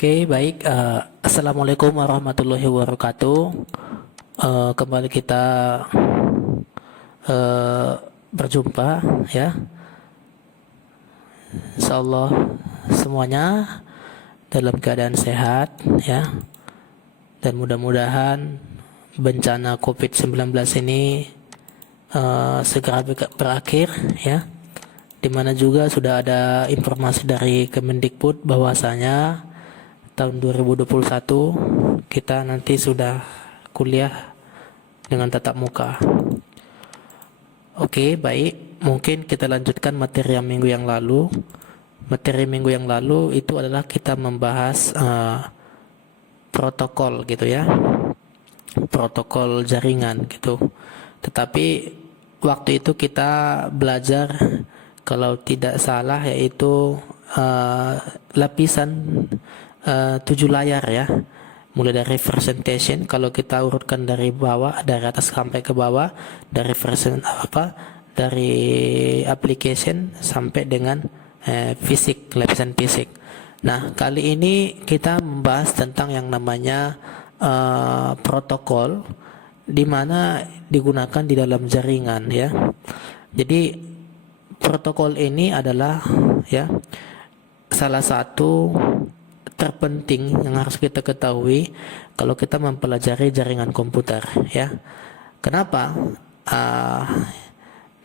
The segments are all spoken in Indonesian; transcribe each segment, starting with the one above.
Oke, baik. Assalamualaikum warahmatullahi wabarakatuh. Kembali kita eh, berjumpa ya. Insyaallah semuanya dalam keadaan sehat ya. Dan mudah-mudahan bencana COVID-19 ini segera berakhir ya. Di mana juga sudah ada informasi dari Kemendikbud bahwasanya tahun 2021 kita nanti sudah kuliah dengan tatap muka. Oke, baik. Mungkin kita lanjutkan materi yang minggu yang lalu. Materi minggu yang lalu itu adalah kita membahas protokol gitu ya. Protokol jaringan gitu. Tetapi waktu itu kita belajar kalau tidak salah yaitu lapisan 7 layar ya, mulai dari presentation kalau kita urutkan dari bawah, dari atas sampai ke bawah, dari dari application sampai dengan fisik, lapisan fisik. Nah, kali ini kita membahas tentang yang namanya protokol di mana digunakan di dalam jaringan ya. Jadi protokol ini adalah ya salah satu terpenting yang harus kita ketahui kalau kita mempelajari jaringan komputer ya. Kenapa?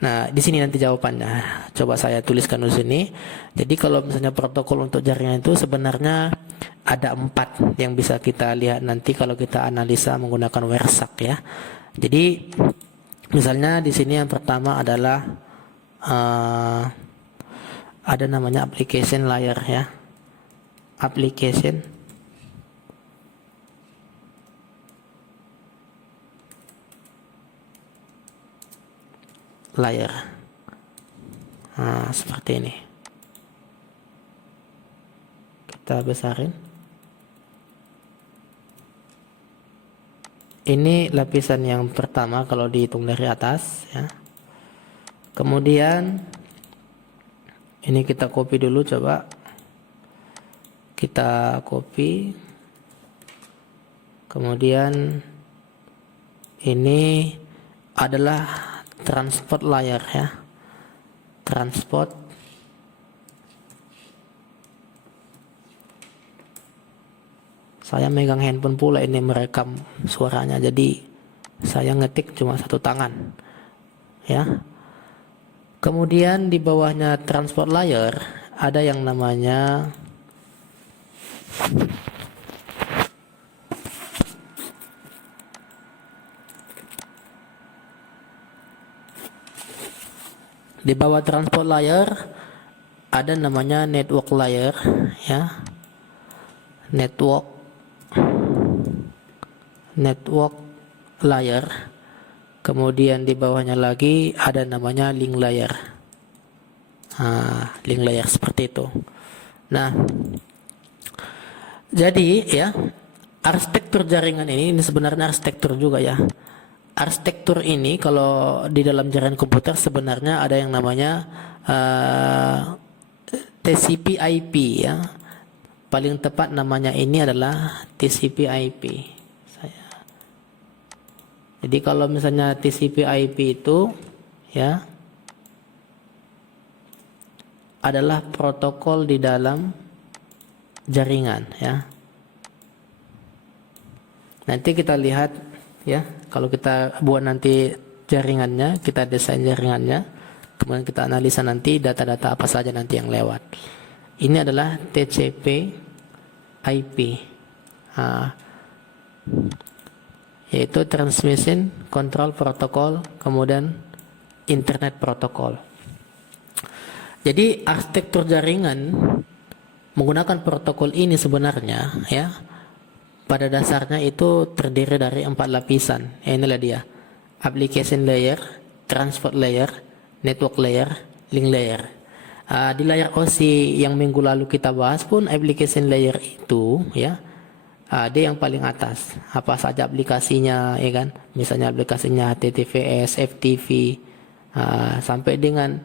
Nah, di sini nanti jawabannya. Coba saya tuliskan di sini. Jadi kalau misalnya protokol untuk jaringan itu sebenarnya ada 4 yang bisa kita lihat nanti kalau kita analisa menggunakan WERSAK ya. Jadi misalnya di sini yang pertama adalah ada namanya application layer ya. Application layer. Nah, seperti ini. Kita besarin. Ini lapisan yang pertama kalau dihitung dari atas ya. Kemudian ini kita copy dulu, coba kita copy. Kemudian ini adalah transport layer ya. Transport saya megang handphone pula ini merekam suaranya, jadi saya ngetik cuma satu tangan ya. Kemudian di bawahnya transport layer ada yang namanya di bawah transport layer ada namanya network layer ya. Network layer. Kemudian di bawahnya lagi ada namanya link layer. Link layer seperti itu. Nah, jadi ya, arsitektur jaringan ini sebenarnya arsitektur juga ya. Arsitektur ini kalau di dalam jaringan komputer sebenarnya ada yang namanya TCP/IP ya. Paling tepat namanya ini adalah TCP/IP. Jadi kalau misalnya TCP/IP itu ya adalah protokol di dalam jaringan ya. Nanti kita lihat ya, kalau kita buat nanti jaringannya, kita desain jaringannya, kemudian kita analisa nanti data-data apa saja nanti yang lewat. Ini adalah TCP/IP. Yaitu Transmission Control Protocol, kemudian Internet Protocol. Jadi arsitektur jaringan menggunakan protokol ini sebenarnya ya, pada dasarnya itu terdiri dari 4 lapisan. Inilah dia: application layer, transport layer, network layer, link layer. Di layar OC yang minggu lalu kita bahas pun application layer itu ya, dia yang paling atas. Apa saja aplikasinya ya kan? Misalnya aplikasinya HTTPS, FTP, sampai dengan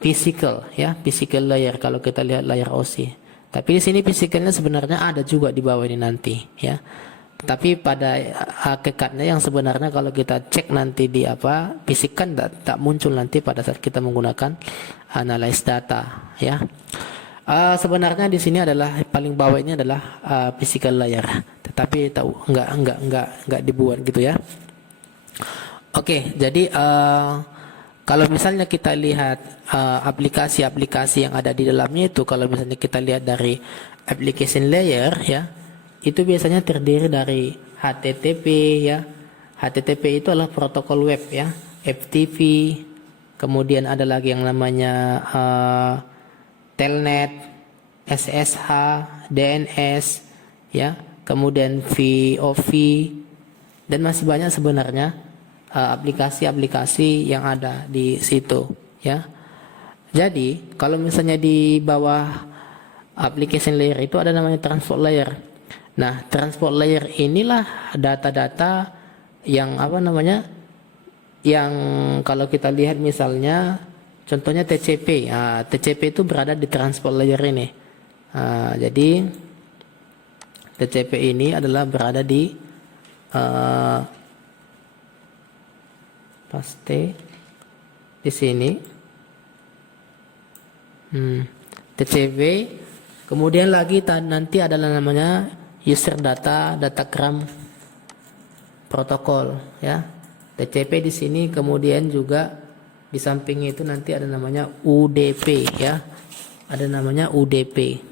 physical ya, physical layer kalau kita lihat layar OC. Tapi di sini fisiknya sebenarnya ada juga di bawah ini nanti, ya. Tapi pada hakikatnya yang sebenarnya kalau kita cek nanti di apa fisik kan tak muncul nanti pada saat kita menggunakan analyze data, ya. Sebenarnya di sini adalah paling bawah ini adalah physical layer, tetapi tahu nggak dibuat gitu ya. Oke, jadi kalau misalnya kita lihat aplikasi-aplikasi yang ada di dalamnya itu, kalau misalnya kita lihat dari application layer, ya, itu biasanya terdiri dari HTTP, ya. HTTP itu adalah protokol web, ya. FTP, kemudian ada lagi yang namanya Telnet, SSH, DNS, ya. Kemudian VOV, dan masih banyak sebenarnya aplikasi-aplikasi yang ada di situ, ya. Jadi kalau misalnya di bawah application layer itu ada namanya transport layer. Nah, transport layer inilah data-data yang apa namanya, yang kalau kita lihat misalnya contohnya TCP. TCP itu berada di transport layer ini. Jadi TCP ini adalah berada di paste di sini. TCP. Kemudian lagi nanti adalah namanya user datagram protokol, ya. TCP di sini, kemudian juga di sampingnya itu nanti ada namanya UDP, ya. Ada namanya UDP.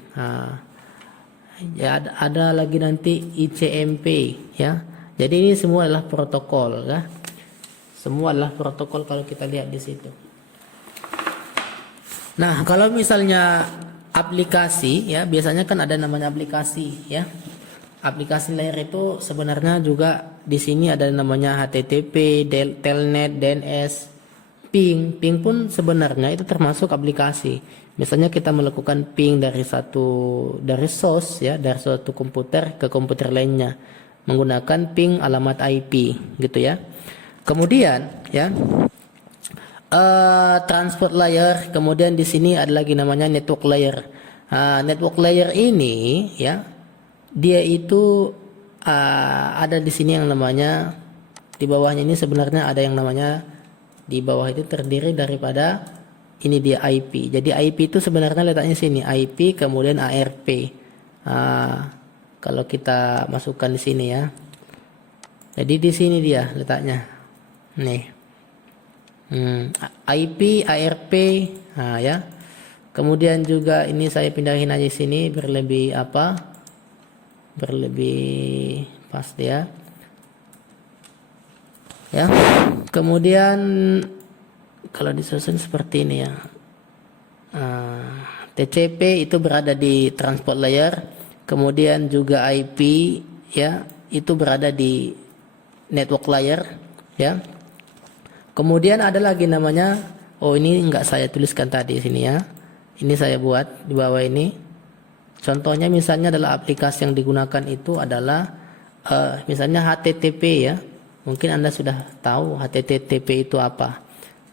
Ya, ada lagi nanti ICMP, ya. Jadi ini semua adalah protokol, ya. Semua adalah protokol kalau kita lihat di situ. Nah, kalau misalnya aplikasi, ya, biasanya kan ada namanya aplikasi, ya. Aplikasi layer itu sebenarnya juga di sini ada namanya HTTP, Telnet, DNS, ping. Ping pun sebenarnya itu termasuk aplikasi. Misalnya kita melakukan ping dari source, ya, dari suatu komputer ke komputer lainnya menggunakan ping alamat IP, gitu ya. Kemudian, ya, transport layer. Kemudian di sini ada lagi namanya network layer. Network layer ini, ya, dia itu ada di sini yang namanya, di bawahnya ini sebenarnya ada yang namanya, di bawah itu terdiri daripada ini dia IP. Jadi IP itu sebenarnya letaknya sini, IP kemudian ARP. Kalau kita masukkan di sini, ya. Jadi di sini dia letaknya. Nih. IP, ARP, ya. Kemudian juga ini saya pindahin aja sini berlebih pas dia, ya. Kemudian kalau disusun seperti ini, ya. TCP itu berada di transport layer, kemudian juga IP, ya, itu berada di network layer, ya. Kemudian ada lagi namanya, ini enggak saya tuliskan tadi sini, ya. Ini saya buat di bawah ini. Contohnya misalnya adalah aplikasi yang digunakan itu adalah misalnya HTTP, ya. Mungkin Anda sudah tahu HTTP itu apa.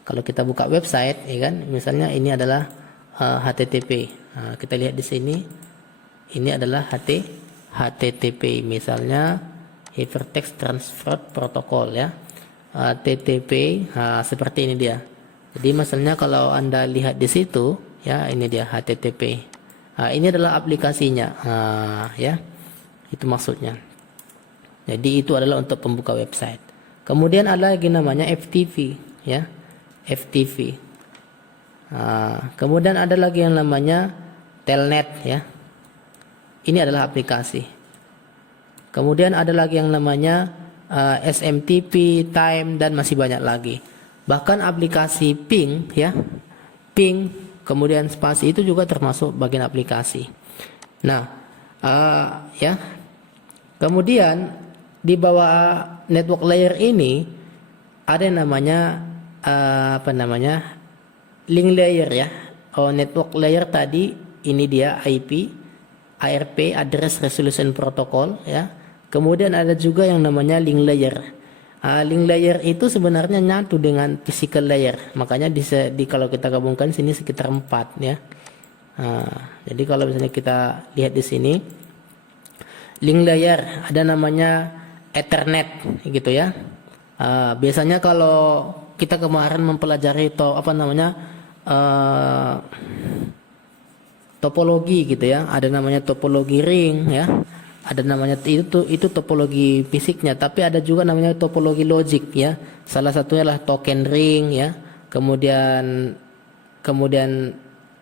Kalau kita buka website, ya kan, misalnya ini adalah HTTP. Kita lihat di sini, ini adalah HTTP, misalnya Hypertext Transfer Protocol, ya. HTTP, seperti ini dia. Jadi misalnya kalau Anda lihat di situ, ya, ini dia HTTP. Ini adalah aplikasinya, ya, itu maksudnya. Jadi itu adalah untuk pembuka website. Kemudian ada lagi namanya FTP, ya, FTP. Kemudian ada lagi yang namanya Telnet, ya. Ini adalah aplikasi. Kemudian ada lagi yang namanya SMTP, Time, dan masih banyak lagi. Bahkan aplikasi ping, ya, ping. Kemudian spasi itu juga termasuk bagian aplikasi. Nah, ya. Kemudian di bawah network layer ini ada yang namanya link layer, ya. Network layer tadi ini dia IP, ARP, Address Resolution Protocol, ya. Kemudian ada juga yang namanya link layer. Link layer itu sebenarnya nyatu dengan physical layer, makanya kalau kita gabungkan sini sekitar 4, ya. Jadi kalau misalnya kita lihat di sini, link layer ada namanya Ethernet gitu ya. Biasanya kalau kita kemarin mempelajari topologi gitu ya, ada namanya topologi ring ya, ada namanya itu topologi fisiknya, tapi ada juga namanya topologi logik ya. Salah satunya adalah token ring ya, kemudian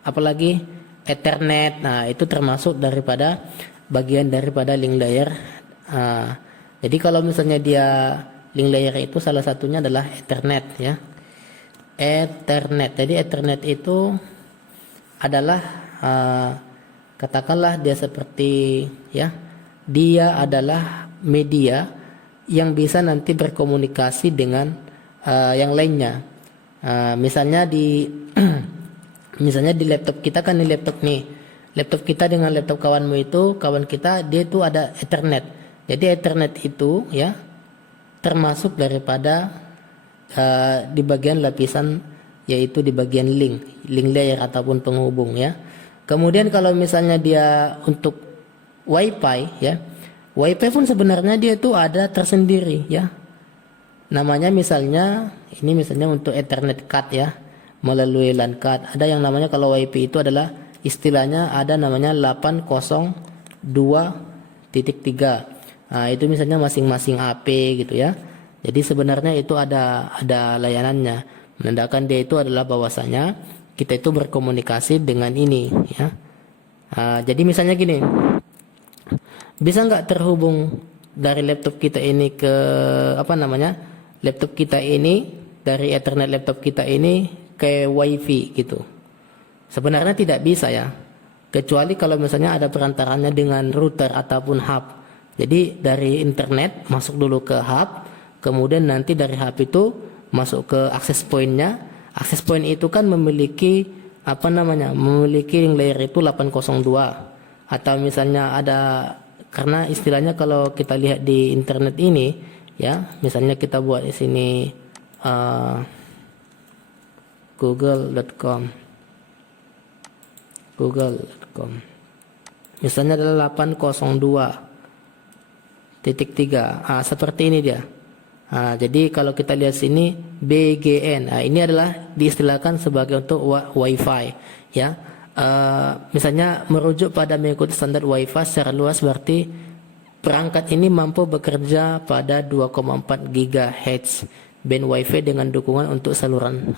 apalagi Ethernet. Nah, itu termasuk daripada bagian daripada link layer. Jadi kalau misalnya dia link layer itu salah satunya adalah Ethernet ya. Ethernet. Jadi Ethernet itu adalah katakanlah dia seperti ya, dia adalah media yang bisa nanti berkomunikasi dengan yang lainnya. Misalnya di misalnya di laptop kita kan, di laptop nih, laptop kita dengan laptop kawanmu itu, kawan kita dia itu ada Ethernet. Jadi Ethernet itu ya termasuk daripada di bagian lapisan, yaitu di bagian link layer ataupun penghubung ya. Kemudian kalau misalnya dia untuk WiFi ya, WiFi pun sebenarnya dia itu ada tersendiri ya. Namanya misalnya untuk Ethernet card ya, melalui LAN card. Ada yang namanya kalau WiFi itu adalah istilahnya ada namanya 802.3. Itu misalnya masing-masing AP gitu ya. Jadi sebenarnya itu ada layanannya. Menandakan dia itu adalah bahwasanya kita itu berkomunikasi dengan ini ya. Jadi misalnya gini, bisa nggak terhubung dari laptop kita ini ke laptop kita ini, dari Ethernet laptop kita ini ke WiFi gitu? Sebenarnya tidak bisa ya, kecuali kalau misalnya ada perantaranya dengan router ataupun hub. Jadi dari internet masuk dulu ke hub, kemudian nanti dari hub itu masuk ke access point-nya. Access point itu kan memiliki memiliki link layer itu 802. Atau misalnya ada, karena istilahnya kalau kita lihat di internet ini ya, misalnya kita buat di sini google.com misalnya adalah 802.3. Seperti ini dia. Jadi kalau kita lihat sini BGN, ini adalah diistilahkan sebagai untuk WiFi ya. Misalnya merujuk pada mengikuti standar WiFi secara luas, berarti perangkat ini mampu bekerja pada 2,4 GHz band WiFi dengan dukungan untuk saluran.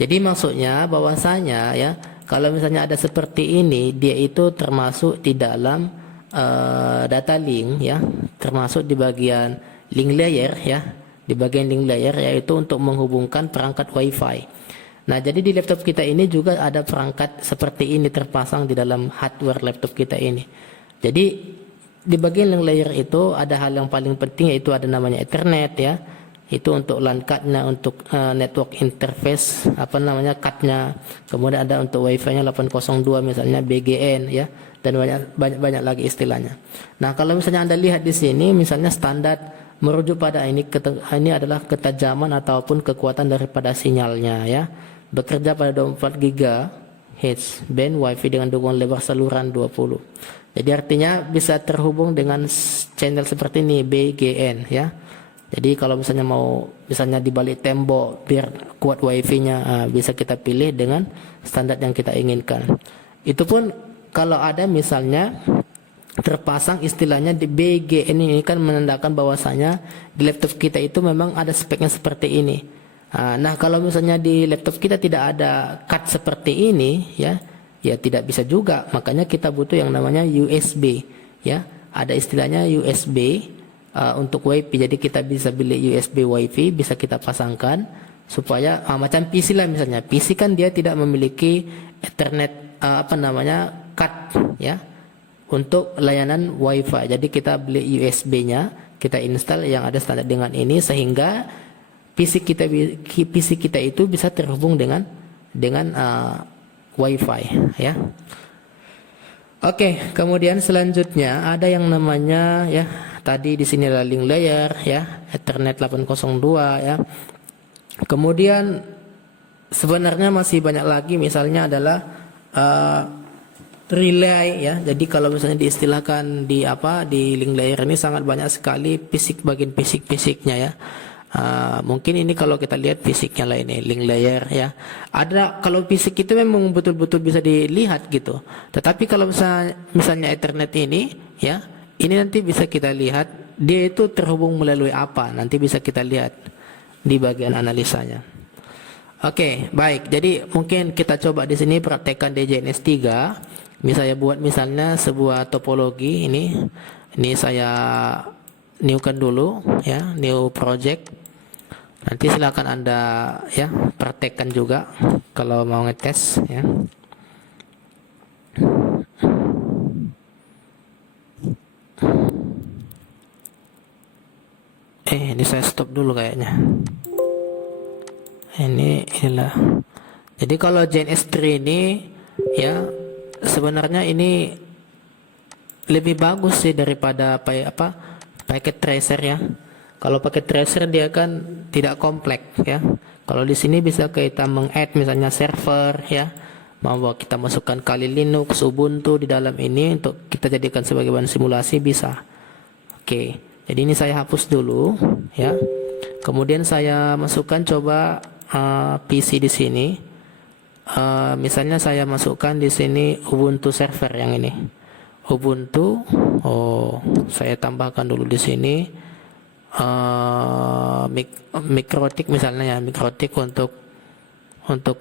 Jadi maksudnya bahwasanya ya, kalau misalnya ada seperti ini, dia itu termasuk di dalam data link ya, termasuk di bagian link layer ya, di bagian link layer, yaitu untuk menghubungkan perangkat WiFi. Nah, jadi di laptop kita ini juga ada perangkat seperti ini terpasang di dalam hardware laptop kita ini. Jadi di bagian link layer itu ada hal yang paling penting, yaitu ada namanya Ethernet ya. Itu untuk LAN card-nya, untuk network interface card-nya. Kemudian ada untuk WiFi-nya 802 misalnya BGN ya, dan banyak lagi istilahnya. Nah, kalau misalnya Anda lihat di sini misalnya standar merujuk pada ini adalah ketajaman ataupun kekuatan daripada sinyalnya ya. Bekerja pada 24 GHz band WiFi dengan dukungan lebar saluran 20. Jadi artinya bisa terhubung dengan channel seperti ini BGN ya. Jadi kalau misalnya di balik tembok biar kuat WiFi-nya, bisa kita pilih dengan standar yang kita inginkan. Itu pun kalau ada misalnya terpasang istilahnya di BGN, ini kan menandakan bahwasanya di laptop kita itu memang ada speknya seperti ini. Nah, kalau misalnya di laptop kita tidak ada card seperti ini ya tidak bisa juga. Makanya kita butuh yang namanya USB ya. Ada istilahnya USB untuk WiFi. Jadi kita bisa beli USB WiFi, bisa kita pasangkan supaya macam PC lah misalnya. PC kan dia tidak memiliki Ethernet card ya untuk layanan WiFi. Jadi kita beli USB-nya, kita install yang ada standar dengan ini, sehingga PC kita itu bisa terhubung dengan WiFi ya. Oke, kemudian selanjutnya ada yang namanya ya, tadi di sini adalah link layer ya, Ethernet 802 ya. Kemudian sebenarnya masih banyak lagi, misalnya adalah relay ya. Jadi kalau misalnya diistilahkan di link layer ini sangat banyak sekali bagian fisiknya ya. Mungkin ini kalau kita lihat fisiknya lah ini link layer ya. Ada kalau fisik itu memang betul-betul bisa dilihat gitu. Tetapi kalau misalnya Ethernet ini ya, ini nanti bisa kita lihat dia itu terhubung melalui apa. Nanti bisa kita lihat di bagian analisanya. Oke, baik. Jadi mungkin kita coba di sini praktekkan DJNS 3. Saya buat misalnya sebuah topologi ini. Ini saya newkan dulu ya, new project. Nanti silakan Anda ya praktekkan juga kalau mau ngetes ya. Ini saya stop dulu kayaknya. Inilah. Jadi kalau JNS3 ini ya sebenarnya ini lebih bagus sih daripada paket tracer ya. Kalau paket tracer dia kan tidak kompleks ya. Kalau di sini bisa kita meng-add misalnya server ya. Mau kita masukkan Kali Linux, Ubuntu di dalam ini untuk kita jadikan sebagai bahan simulasi bisa. Oke. Jadi ini saya hapus dulu ya. Kemudian saya masukkan coba PC di sini. Misalnya saya masukkan di sini Ubuntu server yang ini. Ubuntu. Saya tambahkan dulu di sini Mikrotik misalnya ya, Mikrotik untuk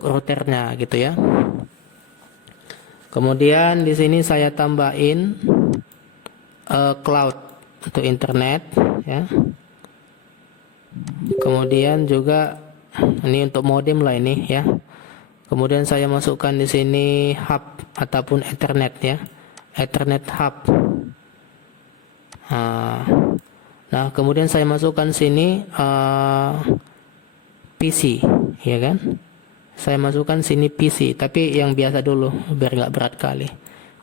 routernya gitu ya. Kemudian di sini saya tambahin cloud untuk internet ya. Kemudian juga ini untuk modem lah ini ya. Kemudian saya masukkan di sini hub ataupun Ethernet ya. Ethernet hub. Nah, kemudian saya masukkan sini PC ya kan. Saya masukkan sini PC, tapi yang biasa dulu biar nggak berat kali.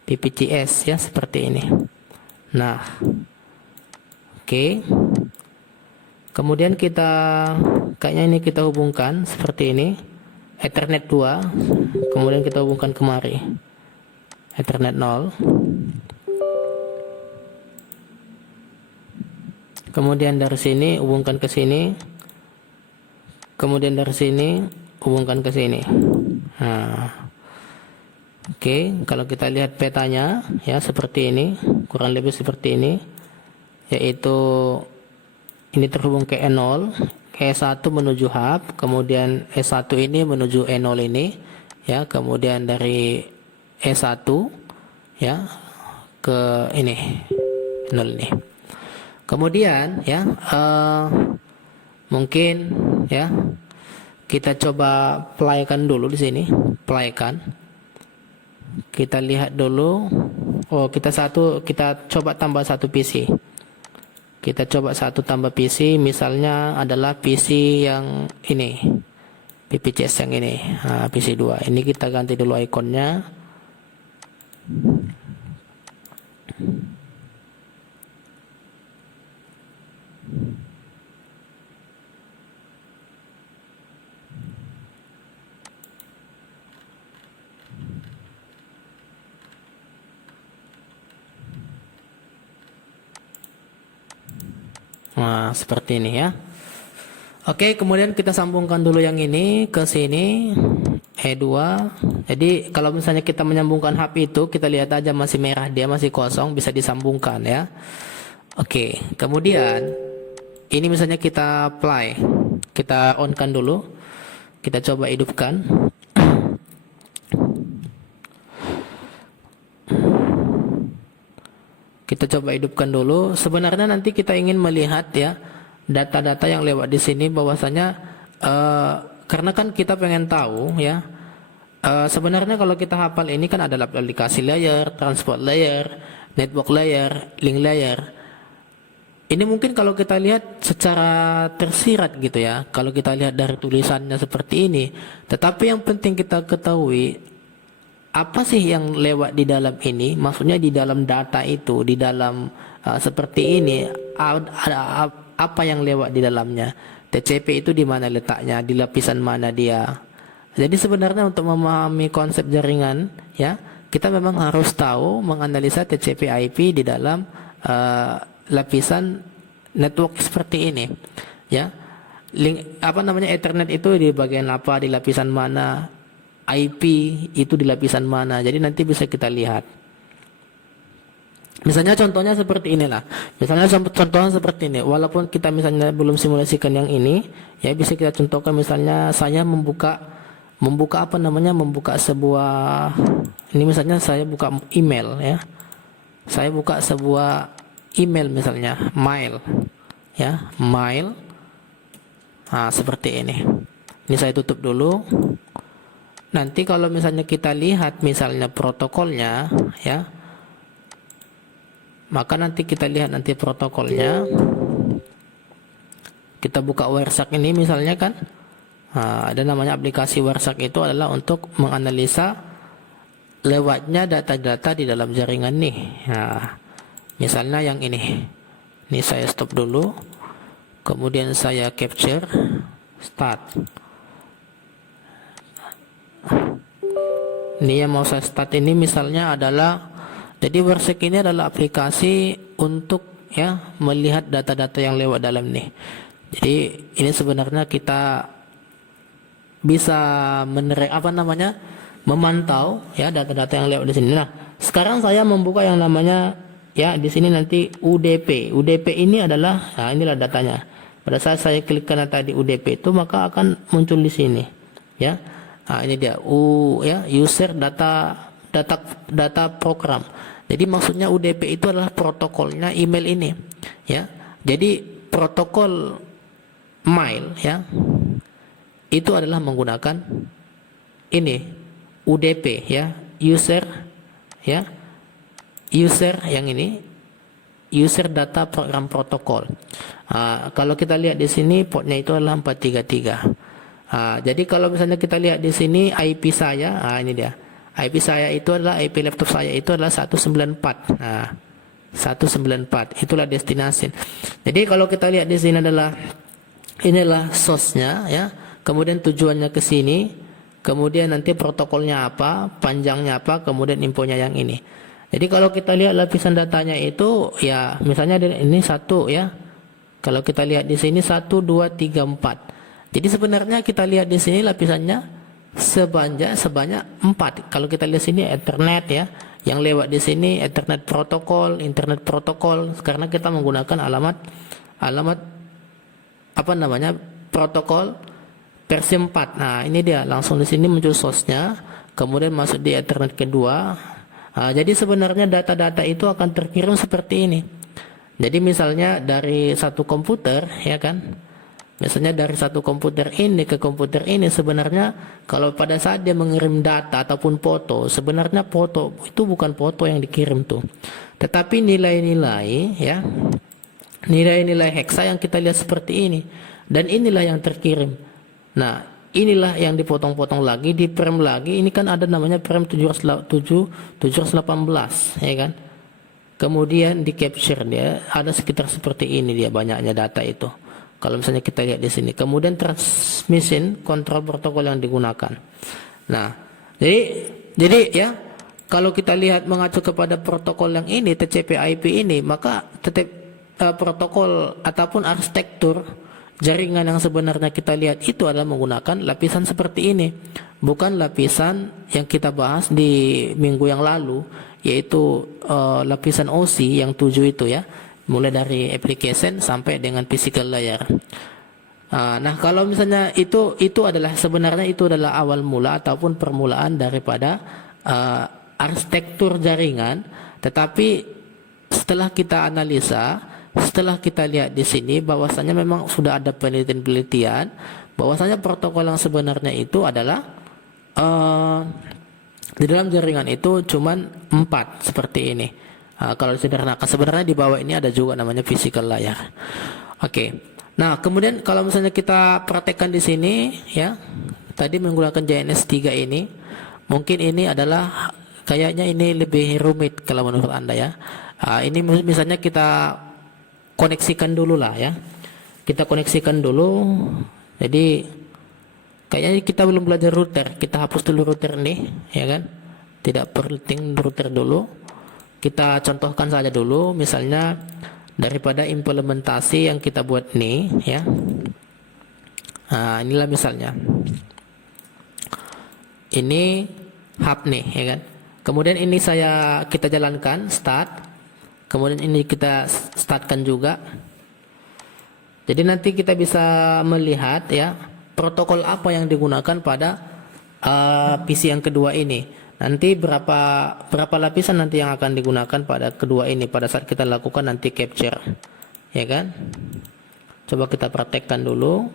PPCS ya seperti ini. Nah, oke. Kemudian kayaknya ini kita hubungkan seperti ini. Ethernet 2. Kemudian kita hubungkan kemari. Ethernet 0. Kemudian dari sini hubungkan ke sini. Kemudian dari sini hubungkan ke sini. Oke, kalau kita lihat petanya ya seperti ini, kurang lebih seperti ini. Yaitu ini terhubung ke E0, ke E1 menuju hub, kemudian E1 ini menuju E0 ini ya, kemudian dari E1 ya ke ini E0 ini. Kemudian ya mungkin ya kita coba playkan dulu di sini, playkan. Kita lihat dulu. Kita coba tambah satu PC. Kita coba satu tambah PC, misalnya adalah PC yang ini, PPCS yang ini, PC 2. Ini kita ganti dulu ikonnya. Nah, seperti ini ya. Oke, kemudian kita sambungkan dulu yang ini ke sini, E2. Jadi kalau misalnya kita menyambungkan hub itu, kita lihat aja masih merah, dia masih kosong, bisa disambungkan ya. Oke, kemudian ini misalnya kita apply, kita on kan dulu, kita coba hidupkan. Kita coba hidupkan dulu. Sebenarnya nanti kita ingin melihat ya data-data yang lewat di sini, bahwasanya karena kan kita pengen tahu ya sebenarnya kalau kita hafal ini kan ada aplikasi layer, transport layer, network layer, link layer. Ini mungkin kalau kita lihat secara tersirat gitu ya, kalau kita lihat dari tulisannya seperti ini. Tetapi yang penting kita ketahui apa sih yang lewat di dalam ini, maksudnya di dalam data itu, di dalam seperti ini ada apa yang lewat di dalamnya. TCP itu di mana letaknya, di lapisan mana dia. Jadi sebenarnya untuk memahami konsep jaringan ya, kita memang harus tahu menganalisa TCP/IP di dalam lapisan network seperti ini, ya. Link Ethernet itu di bagian apa, di lapisan mana, IP itu di lapisan mana. Jadi nanti bisa kita lihat. Misalnya contohnya seperti inilah. Misalnya contohnya seperti ini. Walaupun kita misalnya belum simulasikan yang ini, ya bisa kita contohkan. Misalnya saya membuka sebuah, ini misalnya saya buka email, ya. Saya buka sebuah email misalnya, mail, ya, mail. Nah, seperti ini. Ini saya tutup dulu. Nanti kalau misalnya kita lihat misalnya protokolnya, ya, maka nanti kita lihat nanti protokolnya. Kita buka Wireshark ini misalnya kan. Nah, ada namanya aplikasi Wireshark, itu adalah untuk menganalisa lewatnya data-data di dalam jaringan nih. Nah, misalnya yang ini. Ini saya stop dulu. Kemudian saya capture, start. Ini yang mau saya start ini misalnya adalah, jadi Wireshark ini adalah aplikasi untuk, ya, melihat data-data yang lewat dalam nih. Jadi ini sebenarnya kita bisa memantau, ya, data-data yang lewat di sini. Nah, sekarang saya membuka yang namanya, ya, di sini nanti UDP. UDP ini adalah, nah, inilah datanya. Pada saat saya klik kanan tadi UDP itu, maka akan muncul di sini, ya. Nah, ini dia user data program. Jadi maksudnya UDP itu adalah protokolnya email ini, ya. Jadi protokol mail, ya, itu adalah menggunakan ini UDP, ya, user yang ini, user data program protokol. Kalau kita lihat di sini portnya itu adalah 433. Jadi kalau misalnya kita lihat di sini IP saya, ini dia. IP saya itu adalah, IP laptop saya itu adalah 194. 194 itulah destinasi. Jadi kalau kita lihat di sini inilah source-nya, ya. Kemudian tujuannya ke sini, kemudian nanti protokolnya apa, panjangnya apa, kemudian infonya yang ini. Jadi kalau kita lihat lapisan datanya itu, ya, misalnya ini 1, ya. Kalau kita lihat di sini 1, 2, 3, 4. Jadi sebenarnya kita lihat di sini lapisannya sebanyak 4. Kalau kita lihat sini Ethernet, ya, yang lewat di sini Ethernet protokol, internet protokol, karena kita menggunakan alamat protokol versi 4. Nah, ini dia, langsung di sini muncul source-nya, kemudian masuk di Ethernet kedua. Jadi sebenarnya data-data itu akan terkirim seperti ini. Jadi misalnya dari satu komputer, ya kan, misalnya dari satu komputer ini ke komputer ini, sebenarnya kalau pada saat dia mengirim data ataupun foto, sebenarnya foto itu bukan foto yang dikirim tuh, tetapi nilai-nilai, ya, nilai-nilai hexa yang kita lihat seperti ini, dan inilah yang terkirim. Nah, inilah yang dipotong-potong lagi, di frame lagi. Ini kan ada namanya frame 718, ya kan. Kemudian di capture, dia ada sekitar seperti ini dia banyaknya data itu. Kalau misalnya kita lihat di sini, kemudian transmission control protokol yang digunakan. Nah, jadi ya, kalau kita lihat mengacu kepada protokol yang ini, TCP/IP ini, maka protokol ataupun arsitektur jaringan yang sebenarnya kita lihat itu adalah menggunakan lapisan seperti ini, bukan lapisan yang kita bahas di minggu yang lalu, yaitu lapisan OSI yang 7 itu, ya, mulai dari application sampai dengan physical layer. Nah, kalau misalnya itu adalah sebenarnya itu adalah awal mula ataupun permulaan daripada arsitektur jaringan. Tetapi setelah kita analisa, setelah kita lihat di sini bahwasanya memang sudah ada penelitian bahwasanya protokol yang sebenarnya itu adalah di dalam jaringan itu cuman 4 seperti ini. Kalau disederhanakan, sebenarnya di bawah ini ada juga namanya physical layer. Oke. Nah, kemudian kalau misalnya kita praktekkan di sini, ya, tadi menggunakan JNS 3 ini, mungkin ini adalah kayaknya ini lebih rumit kalau menurut Anda, ya. Ini misalnya kita koneksikan dulu lah, ya. Kita koneksikan dulu. Jadi kayaknya kita belum belajar router. Kita hapus dulu router nih, ya kan. tidak penting router dulu. Kita contohkan saja dulu, misalnya daripada implementasi yang kita buat ini, ya. Nah, inilah misalnya. Ini hub nih, ya kan. Kemudian ini kita jalankan start. Kemudian ini kita startkan juga. Jadi nanti kita bisa melihat ya protokol apa yang digunakan pada PC yang kedua ini. Nanti berapa lapisan nanti yang akan digunakan pada kedua ini pada saat kita lakukan nanti capture, ya kan? Coba kita praktekkan dulu.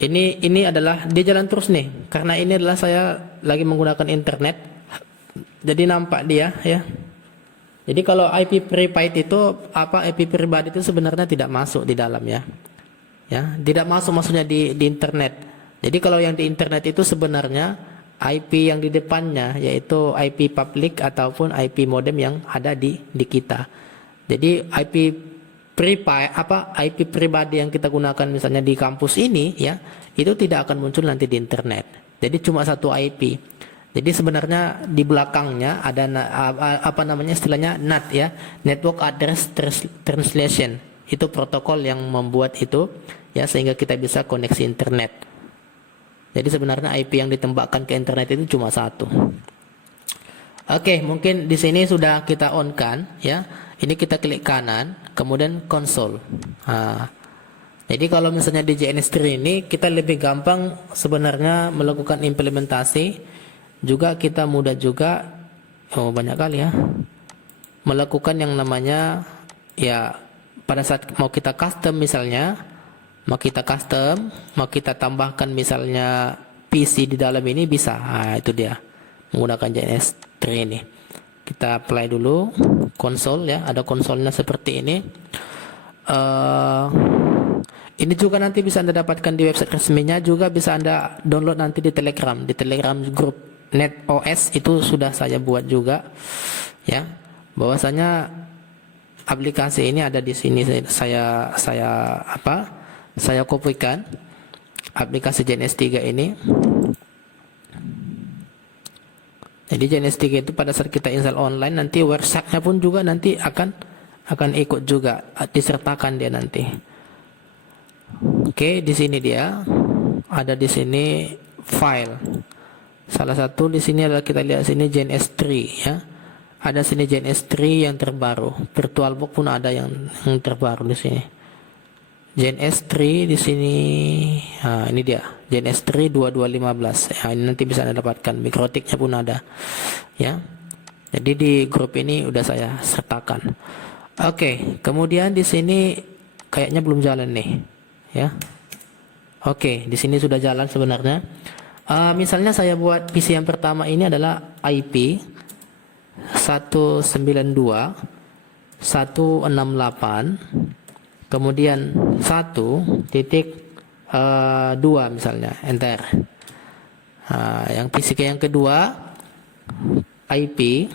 Ini adalah dia jalan terus nih, karena ini adalah saya lagi menggunakan internet, jadi nampak dia ya. Jadi kalau IP private itu IP pribadi itu sebenarnya tidak masuk di dalam ya, tidak masuk maksudnya di internet. Jadi kalau yang di internet itu sebenarnya IP yang di depannya yaitu IP public ataupun IP modem yang ada di kita. Jadi IP pribadi yang kita gunakan misalnya di kampus ini ya, itu tidak akan muncul nanti di internet. Jadi cuma satu IP. Jadi sebenarnya di belakangnya ada istilahnya NAT ya, Network Address Translation. Itu protokol yang membuat itu ya sehingga kita bisa koneksi internet. Jadi sebenarnya IP yang ditembakkan ke internet itu cuma satu. Oke, mungkin di sini sudah kita on kan ya. Ini kita klik kanan, kemudian konsol. Jadi kalau misalnya di JNS3 ini kita lebih gampang sebenarnya melakukan implementasi. Juga kita mudah juga, banyak kali ya, melakukan yang namanya ya pada saat mau kita custom misalnya, mau kita tambahkan misalnya PC di dalam ini bisa. Itu dia menggunakan JNS3 ini. Kita apply dulu konsol ya, ada konsolnya seperti ini. Ini juga nanti bisa Anda dapatkan di website resminya, juga bisa Anda download nanti di Telegram grup NetOS itu sudah saya buat juga ya. Bahwasanya aplikasi ini ada di sini, saya kopikan aplikasi JNS3 ini. Jadi JNS3 itu pada saat kita install online nanti website-nya pun juga nanti akan ikut juga, disertakan dia nanti. Oke, di sini dia ada di sini file. Salah satu di sini adalah kita lihat sini JNS3 ya. Ada sini JNS3 yang terbaru. VirtualBox pun ada yang terbaru di sini. JNS3 di sini. Ini dia. JNS3 2215. Ya, ini nanti bisa Anda dapatkan. Mikrotiknya pun ada. Ya. Jadi di grup ini udah saya sertakan. Oke, kemudian di sini kayaknya belum jalan nih. Ya. Oke, di sini sudah jalan sebenarnya. Misalnya saya buat PC yang pertama ini adalah IP 192.168, kemudian 1.2 misalnya, enter. Yang PC yang kedua IP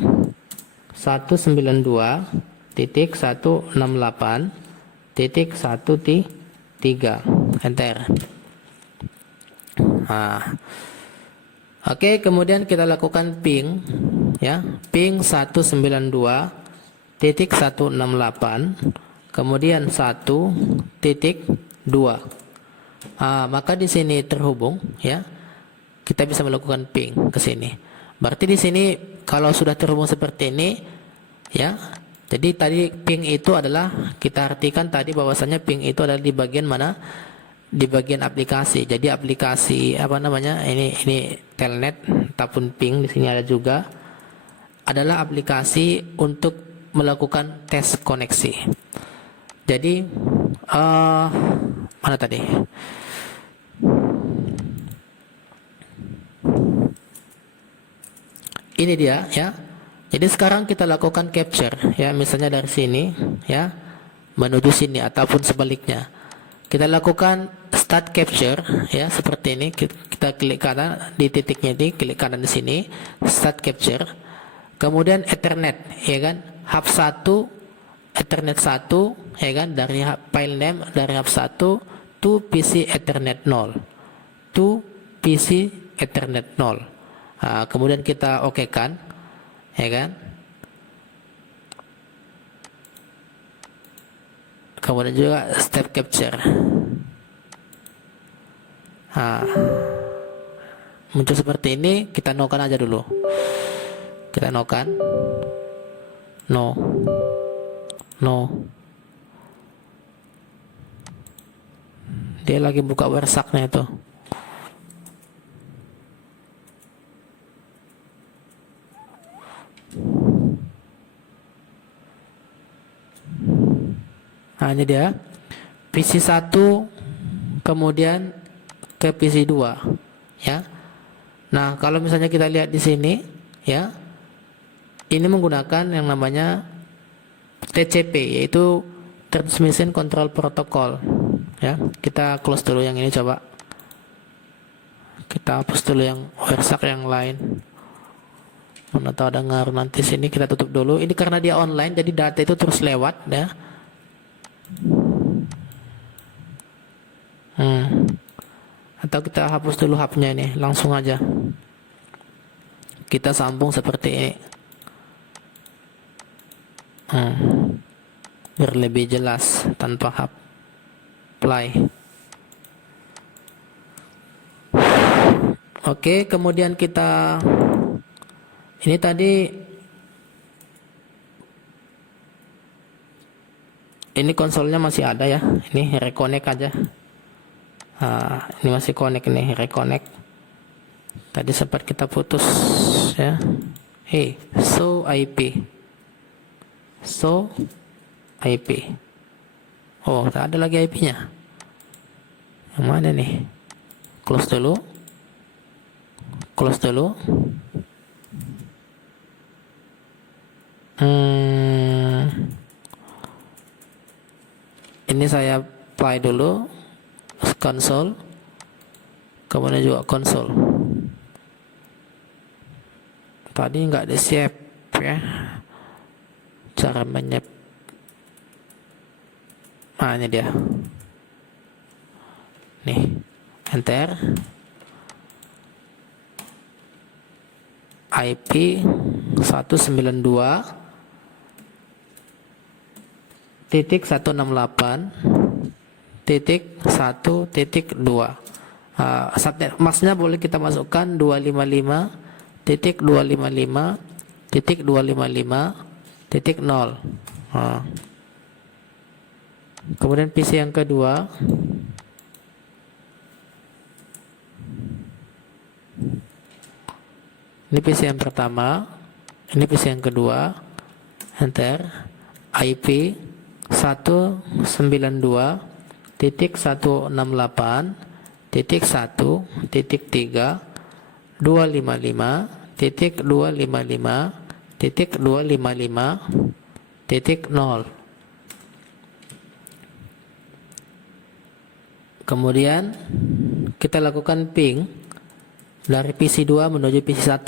192.168.1.3, enter. Oke, kemudian kita lakukan ping ya, ping 192.168, kemudian 1.2. Maka di sini terhubung ya. Kita bisa melakukan ping ke sini. Berarti di sini kalau sudah terhubung seperti ini ya. Jadi tadi ping itu adalah kita artikan tadi bahwasanya ping itu adalah di bagian mana? Di bagian aplikasi. Jadi aplikasi ini telnet ataupun ping di sini ada juga adalah aplikasi untuk melakukan tes koneksi. Jadi mana tadi? Ini dia ya. Jadi sekarang kita lakukan capture ya, misalnya dari sini ya menuju sini ataupun sebaliknya. Kita lakukan start capture ya, seperti ini. Kita klik kanan di titiknya ini, klik kanan di sini, start capture. Kemudian Ethernet ya kan, hub 1 Ethernet 1 ya kan, dari file name dari hub 1 to PC Ethernet 0 to PC Ethernet 0. Kemudian kita oke kan, ya kan? Kemudian juga step capture. Muncul seperti ini, kita no kan aja dulu. Kita no kan, no. Dia lagi buka WordSack-nya itu. Ini dia PC 1 kemudian ke PC 2 ya. Nah, kalau misalnya kita lihat di sini ya, ini menggunakan yang namanya TCP, yaitu Transmission Control Protocol ya. Kita close dulu yang ini, coba kita hapus dulu yang WordSack yang lain. Mana tahu ada ngaruh nanti. Sini kita tutup dulu. Ini karena dia online, jadi data itu terus lewat ya. Atau kita hapus dulu hubnya ini, langsung aja kita sambung seperti ini, biar lebih jelas tanpa hub. Play. Oke, kemudian kita ini tadi ini konsolnya masih ada ya. Ini reconnect aja. Ini masih connect nih, reconnect. Tadi sempat kita putus ya. So IP. Oh, tak ada lagi IP-nya. Yang mana nih? Close dulu. Ini saya play dulu console, kemudian juga console. Tadi nggak di save ya cara menyep. Ini dia nih, enter IP 192.168.1.2. Subnet masknya boleh kita masukkan 255.255.255.0. Kemudian PC yang kedua, ini PC yang pertama, ini PC yang kedua, enter IP 192.168.255.255.255.0. Kemudian kita lakukan ping dari PC 2 menuju PC 1.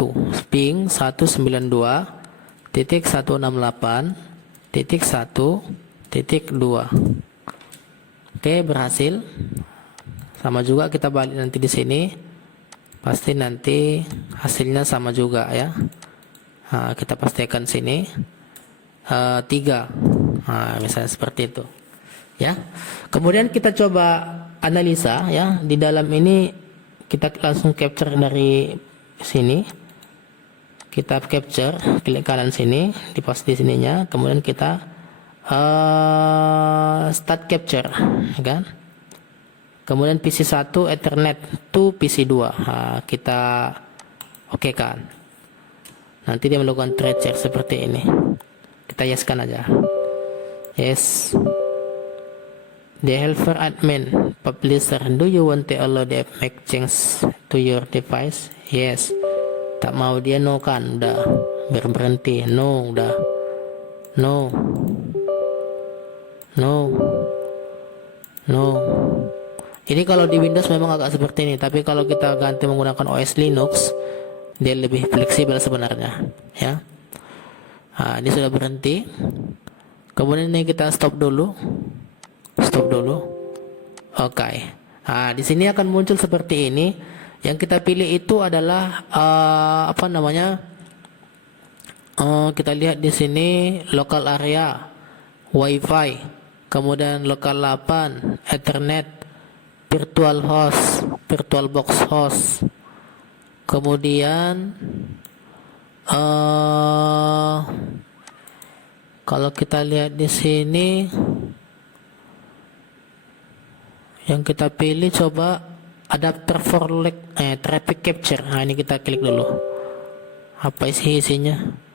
Ping 192.168.1.2. Oke, berhasil. Sama juga kita balik nanti di sini. Pasti nanti hasilnya sama juga ya. Kita pastikan sini 3. Misalnya seperti itu. Ya. Kemudian kita coba analisa ya. Di dalam ini kita langsung capture dari sini. Kita capture, klik kanan sini, di post di sininya. Kemudian kita start capture, kan? Kemudian PC 1 Ethernet to PC 2. Kita oke kan. Nanti dia melakukan thread check seperti ini. Kita yeskan aja. Yes. The helper admin publisher, do you want to allow the app make change to your device? Yes. Tak mau dia no kan, udah berhenti. No, udah. No. Ini kalau di Windows memang agak seperti ini, tapi kalau kita ganti menggunakan OS Linux, dia lebih fleksibel sebenarnya, ya. Ini sudah berhenti. Kemudian ini kita stop dulu. Oke. Di sini akan muncul seperti ini. Yang kita pilih itu adalah apa namanya? Kita lihat di sini local area, WiFi, kemudian lokal LAN, Ethernet, virtual host, VirtualBox host. Kemudian kalau kita lihat di sini yang kita pilih coba adapter for traffic capture. Nah, ini kita klik dulu. Apa isinya?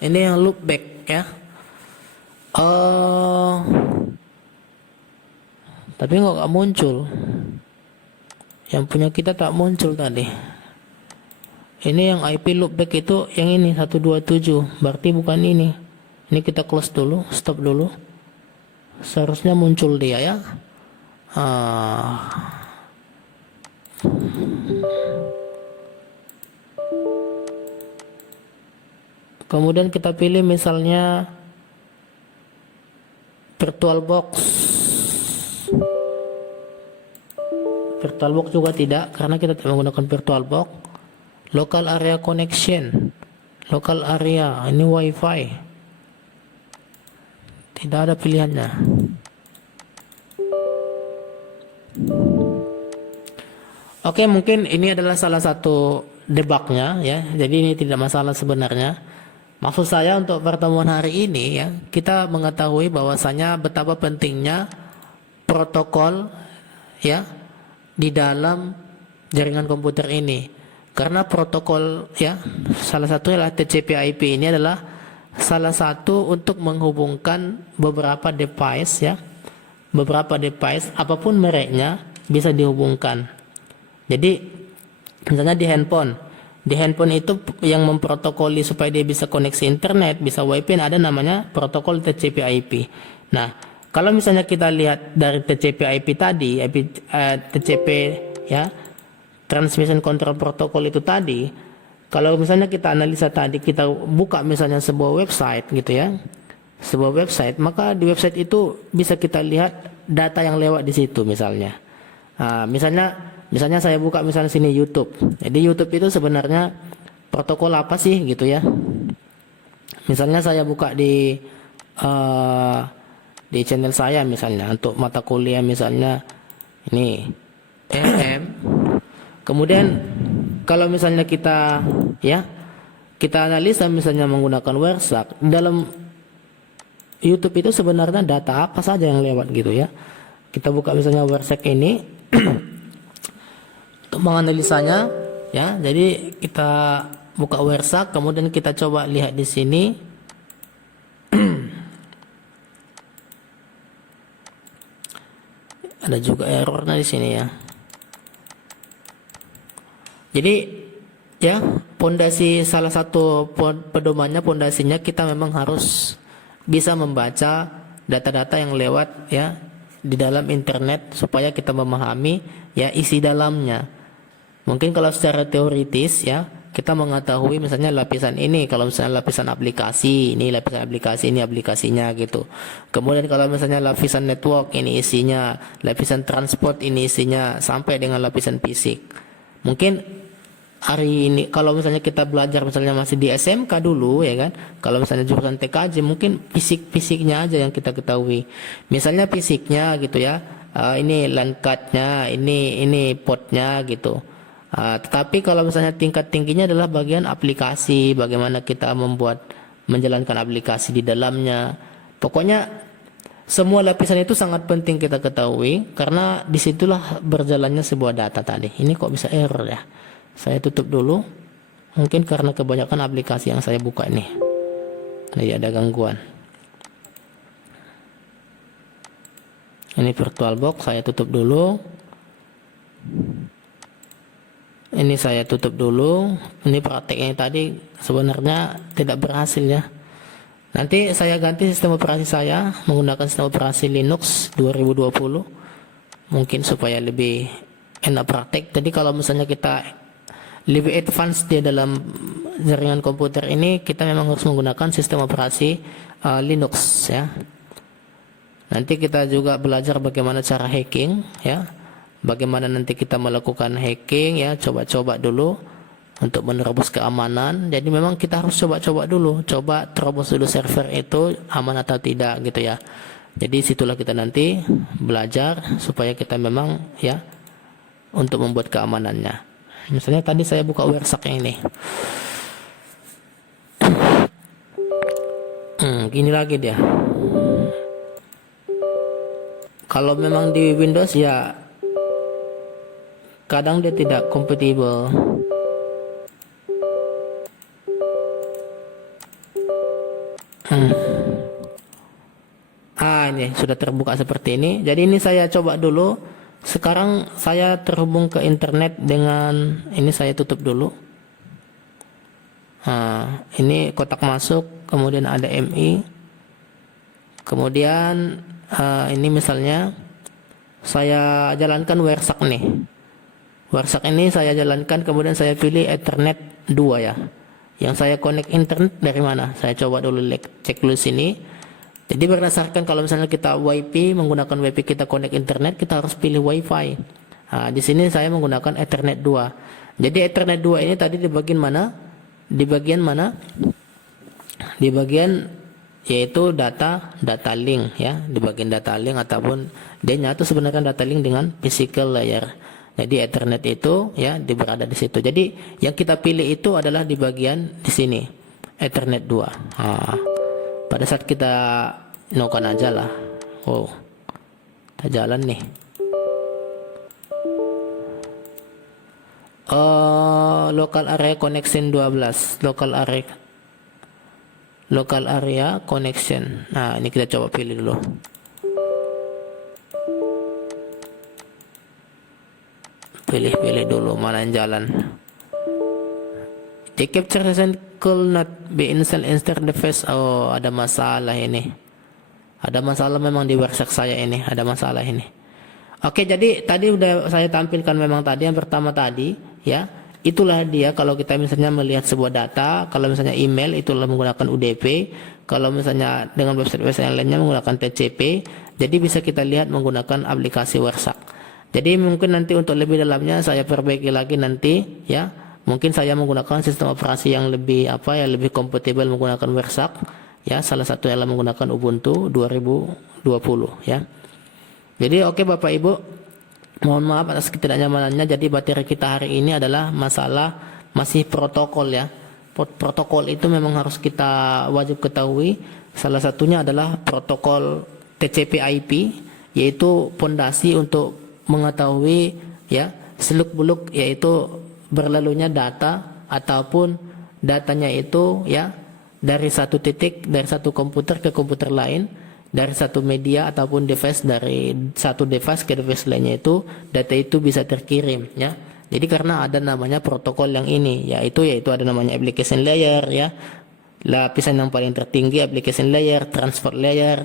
Ini yang loopback ya. Tapi nggak muncul. Yang punya kita tak muncul tadi. Ini yang IP loopback itu yang ini 127. Berarti bukan ini. Ini kita close dulu, stop dulu. Seharusnya muncul dia ya. Kemudian kita pilih misalnya VirtualBox. VirtualBox juga tidak, karena kita tidak menggunakan VirtualBox. Local area connection, local area, ini WiFi. Tidak ada pilihannya. Oke, mungkin ini adalah salah satu debugnya ya. Jadi ini tidak masalah sebenarnya. Maksud saya untuk pertemuan hari ini ya, kita mengetahui bahwasanya betapa pentingnya protokol ya di dalam jaringan komputer ini. Karena protokol ya, salah satunya adalah TCP/IP. Ini adalah salah satu untuk menghubungkan beberapa device ya. Beberapa device apapun mereknya bisa dihubungkan. Jadi misalnya di handphone itu yang memprotokoli supaya dia bisa koneksi internet, bisa WiFi, ada namanya protokol TCP/IP. Nah, kalau misalnya kita lihat dari TCP/IP tadi, TCP ya, Transmission Control Protocol itu tadi, kalau misalnya kita analisa tadi, kita buka misalnya sebuah website gitu ya, sebuah website, maka di website itu bisa kita lihat data yang lewat di situ misalnya. Misalnya saya buka misalnya sini YouTube. Jadi YouTube itu sebenarnya protokol apa sih gitu ya. Misalnya saya buka di channel saya misalnya untuk mata kuliah misalnya ini MM. Kemudian kalau misalnya kita analisa misalnya menggunakan WordStack, dalam YouTube itu sebenarnya data apa saja yang lewat gitu ya. Kita buka misalnya WordStack ini untuk menganalisanya ya. Jadi kita buka WordStack, kemudian kita coba lihat di sini. Ada juga errornya di sini ya. Jadi ya, pondasi salah satu pedomannya, pondasinya kita memang harus bisa membaca data-data yang lewat ya di dalam internet supaya kita memahami ya isi dalamnya. Mungkin kalau secara teoritis ya, kita mengetahui misalnya lapisan ini, kalau misalnya lapisan aplikasi, ini lapisan aplikasi, ini aplikasinya gitu. Kemudian kalau misalnya lapisan network, ini isinya, lapisan transport, ini isinya, sampai dengan lapisan fisik. Mungkin hari ini kalau misalnya kita belajar misalnya masih di SMK dulu ya kan, kalau misalnya jurusan TKJ mungkin fisiknya aja yang kita ketahui. Misalnya fisiknya gitu ya, ini LAN card-nya, ini portnya gitu. Tetapi kalau misalnya tingkat tingginya adalah bagian aplikasi, bagaimana kita menjalankan aplikasi di dalamnya. Pokoknya semua lapisan itu sangat penting kita ketahui, karena disitulah berjalannya sebuah data tadi. Ini kok bisa error ya? Saya tutup dulu, mungkin karena kebanyakan aplikasi yang saya buka ini. Jadi ada gangguan. Ini VirtualBox, saya tutup dulu. Ini saya tutup dulu. Ini prakteknya tadi sebenarnya tidak berhasil ya. Nanti saya ganti sistem operasi saya menggunakan sistem operasi Linux 2020. Mungkin supaya lebih enak praktek. Jadi kalau misalnya kita lebih advance di dalam jaringan komputer ini, kita memang harus menggunakan sistem operasi Linux ya. Nanti kita juga belajar bagaimana cara hacking, ya. Bagaimana nanti kita melakukan hacking, ya. Coba-coba dulu untuk menerobos keamanan. Jadi memang kita harus coba-coba dulu, coba terobos dulu server itu aman atau tidak gitu ya. Jadi situlah kita nanti belajar supaya kita memang ya untuk membuat keamanannya. Misalnya tadi saya buka WordSack ini. Gini lagi dia. Kalau memang di Windows ya kadang dia tidak kompatibel. Ini sudah terbuka seperti ini. Jadi ini saya coba dulu. Sekarang saya terhubung ke internet dengan ini, saya tutup dulu. Ini kotak masuk, kemudian ada MI. Kemudian ini misalnya saya jalankan WordSack nih. WordSack ini saya jalankan, kemudian saya pilih Ethernet 2 ya. Yang saya connect internet dari mana? Saya coba dulu cek dulu sini. Jadi berdasarkan kalau misalnya kita WiFi, menggunakan WiFi kita connect internet, kita harus pilih WiFi. Di sini saya menggunakan Ethernet 2. Jadi Ethernet 2 ini tadi di bagian mana? Di bagian mana? Di bagian yaitu data link ya, di bagian data link ataupun dia nyatu sebenarnya data link dengan physical layer. Jadi Ethernet itu ya berada di situ. Jadi yang kita pilih itu adalah di bagian di sini Ethernet 2. Pada saat kita nokan aja lah. Kita jalan nih. Local area connection 12. Local area connection. Nah, ini kita coba pilih dulu. Pilih dulu mana yang jalan. The capture session could not be installed instead device. Ada masalah ini. Ada masalah memang di WordSack saya ini. Ada masalah ini. Oke, jadi tadi udah saya tampilkan memang tadi yang pertama tadi ya. Itulah dia kalau kita misalnya melihat sebuah data, kalau misalnya email itulah menggunakan UDP, kalau misalnya dengan website yang lainnya menggunakan TCP. Jadi bisa kita lihat menggunakan aplikasi WordSack. Jadi mungkin nanti untuk lebih dalamnya saya perbaiki lagi nanti ya. Mungkin saya menggunakan sistem operasi yang lebih lebih kompatibel menggunakan WordSack ya. Salah satu adalah menggunakan Ubuntu 2020 ya. Jadi oke Bapak Ibu, mohon maaf atas ketidaknyamanannya. Jadi materi kita hari ini adalah masalah masih protokol ya. Protokol itu memang harus kita wajib ketahui. Salah satunya adalah protokol TCP/IP, yaitu pondasi untuk mengetahui ya seluk-beluk yaitu berlalunya data ataupun datanya itu ya dari satu titik, dari satu komputer ke komputer lain, dari satu media ataupun device, dari satu device ke device lainnya, itu data itu bisa terkirim ya. Jadi karena ada namanya protokol yang ini yaitu ada namanya application layer ya, lapisan yang paling tertinggi application layer, transport layer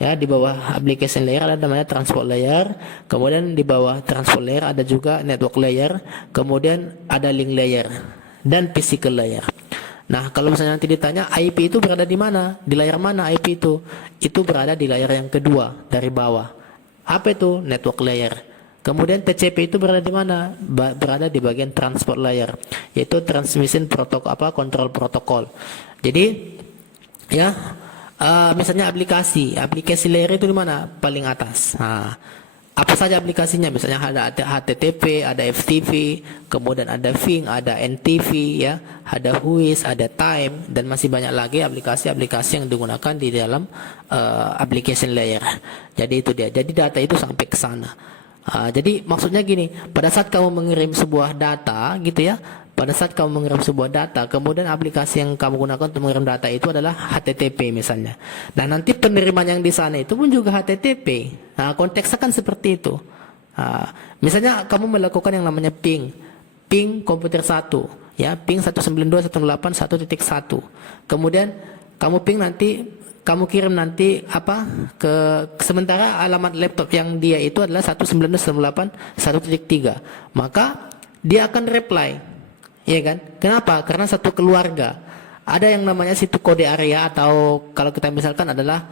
ya. Di bawah application layer ada namanya transport layer, kemudian di bawah transport layer ada juga network layer, kemudian ada link layer dan physical layer. Nah, kalau misalnya nanti ditanya IP itu berada di mana? Di layar mana IP itu? Itu berada di layar yang kedua dari bawah. Apa itu? Network layer. Kemudian TCP itu berada di mana? Berada di bagian transport layer, yaitu transmission protokol control protocol. Jadi ya misalnya aplikasi layer itu di mana? Paling atas. Apa saja aplikasinya? Misalnya ada HTTP, ada FTP, kemudian ada Ping, ada NTV ya, ada Whois, ada Time, dan masih banyak lagi aplikasi-aplikasi yang digunakan di dalam application layer. Jadi itu dia. Jadi data itu sampai ke sana. Jadi maksudnya gini, pada saat kamu mengirim sebuah data gitu ya, pada saat kamu mengirim sebuah data, kemudian aplikasi yang kamu gunakan untuk mengirim data itu adalah HTTP misalnya. Nah, nanti penerimaan yang di sana itu pun juga HTTP. Nah, konteksnya kan seperti itu. Misalnya kamu melakukan yang namanya ping komputer 1, ya, ping 192.168.1.1. Kemudian kamu ping nanti, kamu kirim nanti ke sementara alamat laptop yang dia itu adalah 192.168.1.3. Maka dia akan reply. Iya kan? Kenapa? Karena satu keluarga. ada yang namanya situ kode area, atau kalau kita misalkan adalah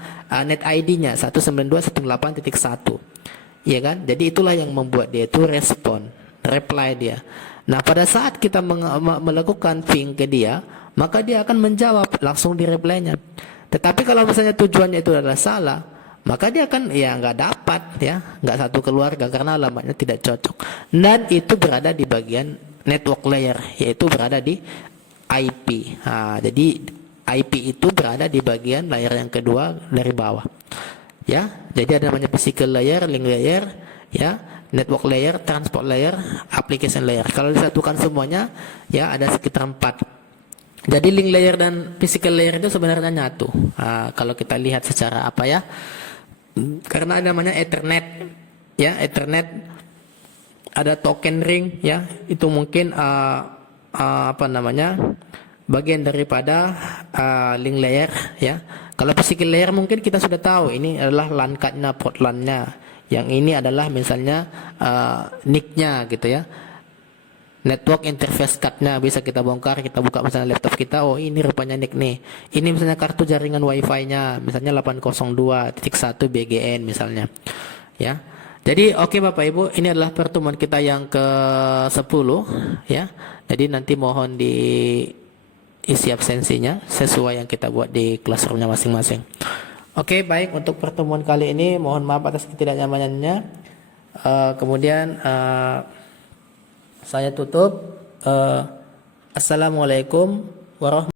net ID-nya 192.168.1. Iya kan? Jadi itulah yang membuat dia itu respon, reply dia. Nah, pada saat kita melakukan ping ke dia, maka dia akan menjawab langsung di reply-nya. Tetapi kalau misalnya tujuannya itu adalah salah, maka dia akan ya nggak dapat, ya nggak satu keluarga karena alamatnya tidak cocok. Dan itu berada di bagian network layer, yaitu berada di IP. Nah, jadi IP itu berada di bagian layer yang kedua dari bawah. Ya, jadi ada namanya physical layer, link layer, ya, network layer, transport layer, application layer. Kalau disatukan semuanya, ya ada sekitar 4. Jadi link layer dan physical layer itu sebenarnya nyatu. Kalau kita lihat secara apa ya? Karena ada namanya Ethernet, ya, Ethernet, ada token ring, ya, itu mungkin apa namanya, bagian daripada link layer, ya. Kalau physical layer mungkin kita sudah tahu ini adalah LAN card-nya, port LAN-nya. Yang ini adalah misalnya NIC-nya gitu ya. Network interface card-nya bisa kita bongkar, kita buka misalnya laptop kita, oh ini rupanya NIC nih. Ini misalnya kartu jaringan WiFi-nya, misalnya 802.1 BGN misalnya. Ya. Jadi oke Bapak Ibu, ini adalah pertemuan kita yang ke-10 ya. Jadi nanti mohon diisi absensinya sesuai yang kita buat di classroom-nya masing-masing. Oke, baik, untuk pertemuan kali ini mohon maaf atas ketidaknyamanannya. Kemudian saya tutup. Assalamualaikum warahmatullahi wabarakatuh.